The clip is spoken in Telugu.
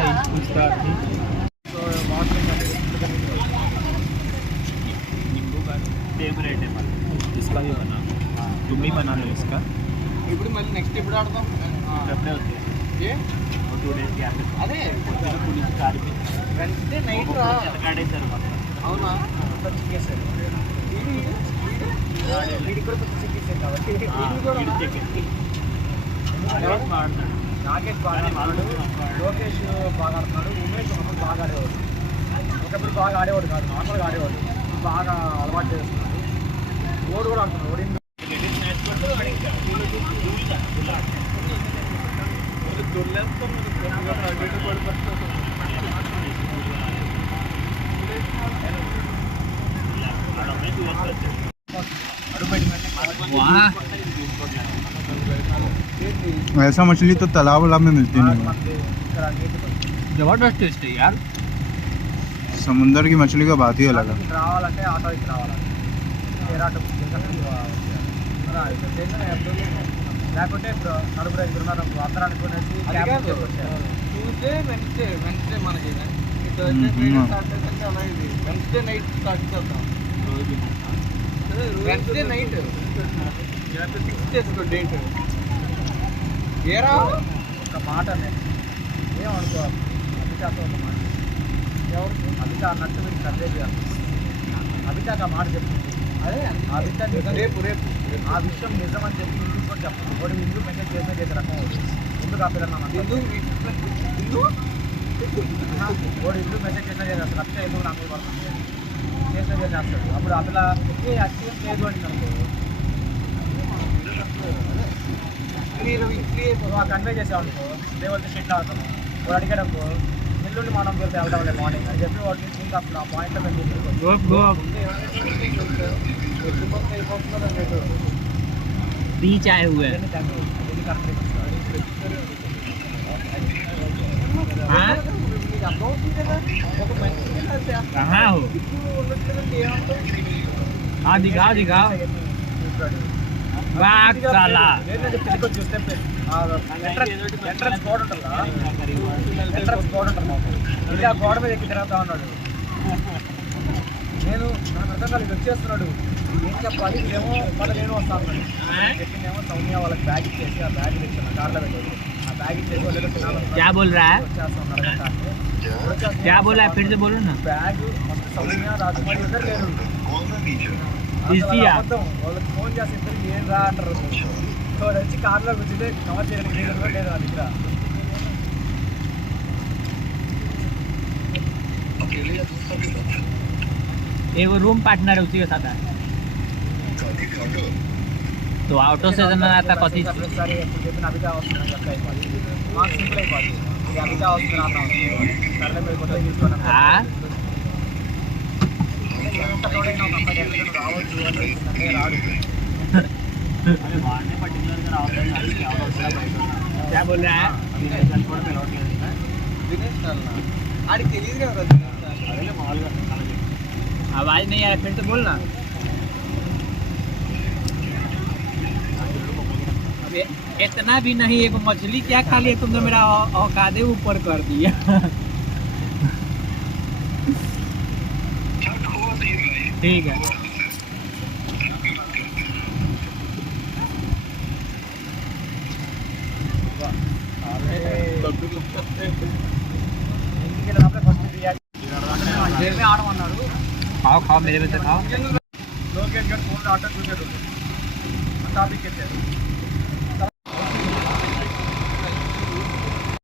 इसका तो बहुत नींबू का फेवरेट है मतलब इसका भी बना तुम भी बना लो इसका ఇప్పుడు మళ్ళీ నెక్స్ట్ ఎప్పుడు ఆడదాం कपड़े होते हैं ఏ 2 days गैप అదే पुलिस कार भी వెన్స్డే నైట్ రా गाड़ी అవునా చిక్కేశారు వీడికి కూడా కొంచెం చిక్కేశారు కాబట్టి వీడిని కూడా నాగేష్ బాగా ఆడుతున్నాడు, లోకేష్ బాగా ఆడుతున్నాడు, ఉమేష్ ఒకప్పుడు బాగా ఆడేవాడు. ఒకప్పుడు బాగా ఆడేవాడు కాదు, నార్మల్గా ఆడేవాడు. బాగా అలవాటు చేస్తున్నాడు. ఓడి కూడా ఆడుతున్నాడు. ఓడి ऐसा मछली तो तालाब वालाब में मिलती नहीं है। जबरदस्त टेस्ट है यार, समुंदर की मछली का बात ही अलग है। రావాలంటే ఆటోకి రావాలంటే లేకుంటే ఇప్పుడు నలుగురు ఐదుగురు ఉన్నారు అందరూ అనుకునేసి ట్యూస్డే వెన్స్డే మనకి వెన్స్డే నైట్ స్టార్ట్ చేద్దాం. వెన్స్డే నైట్ ఫిక్స్ చేసుకో డేట్. ఏరా ఒక మాట ఏమనుకో అభిషాతో ఒక మాట ఎవరికి అభిషా అన్నట్టు మీరు కన్వే చేయాలి. అభిషాకి ఆ మాట చెప్తుంది. అదే అభిషా రేపు రేపు ఆ విషయం నిజం అని చెప్పి ఇందుకు కూడా చెప్పండి. వాడు ఇందుకు మెసేజ్ చేసే రకం ఎందుకు ఆ పిల్లలు వాడు ఇందుకు మెసేజ్ చేసినా చేస్తాడు. రక్ష ఎందుకు నాకు పడుతుంది చేసినా చేస్తాడు. అప్పుడు ఆ పిల్ల ఏ అత్యం లేదు అని అనుకో మీరు ఆ కన్వే చేసామనుకో దేవుడితో షెట్ ఆడుతాము. వాడు అడిగాడనుకో ఎల్లుండి మనం వెళ్తే వెళ్దాం మార్నింగ్ అని చెప్పి వాడికి ఇంకా అప్పుడు ఆ పాయింట్లో మేము అయిపోతున్నారు అన్నట్టు बीच आए हुए हैं। कहाँ हो? हाँ दिखाओ दिखाओ। చూస్తే ఎంట్రన్స్ బోర్డు ఉంటుందా, ఎంట్రన్స్ బోర్డు ఉంటుంది మాకు. ఇది ఆ గోడ మీద ఎక్కి తిరుగుతా ఉన్నాడు. నేను నాకు అర్థం కాదు, ఇది వచ్చేస్తున్నాడు ఏం చెప్పాలి. ఇదేమో మళ్ళీ నేను వస్తాను చెప్పిందేమో సౌమ్య వాళ్ళకి బ్యాగ్ ఇచ్చేసి ఆ బ్యాగ్ తెచ్చాను కార్లో పెట్టేది. ఆ బ్యాగ్ ఇచ్చేసి వాళ్ళు బ్యాగ్ ఫస్ట్ సౌమ్య రాజకుమారి ఇద్దరు లేరు. వాళ్ళకి ఫోన్ చేసి ఇద్దరు ఏం రా అంటారు. వాడు వచ్చి కార్లో కూర్చుంటే కవర్ చేయడానికి లేదు కూడా లేదు అది ఇక్కడ. एक रूम पार्टनर है उसी के साथ है तो ऑटो से जाना आता कथी ఒకసారి చెప్పిన అభిగా వస్తున్నాను చెప్తా అయిపోయింది. మాకు సింపుల్ అయిపోతుంది. ఇక అభిగా వస్తున్నాను సర్లే మీరు కొత్త తీసుకున్నాను ఎంత తోడైనా ఒక అమ్మాయి రావచ్చు అంటే రాడు. क्या बोल रहा है ఆడికి తెలియదు కదా आवाज नहीं आया फिर से बोलना। इतना भी नहीं, एक मछली क्या खा लिया तुमने, मेरा औकादे ऊपर कर दिया। ठीक है ఆడమన్నాడు. खाओ खाओ मेरे में से खाओ। లోకేష్ గారు ఫోన్లో ఆటో చూసాడు, టాపిక్ ఎత్తారు.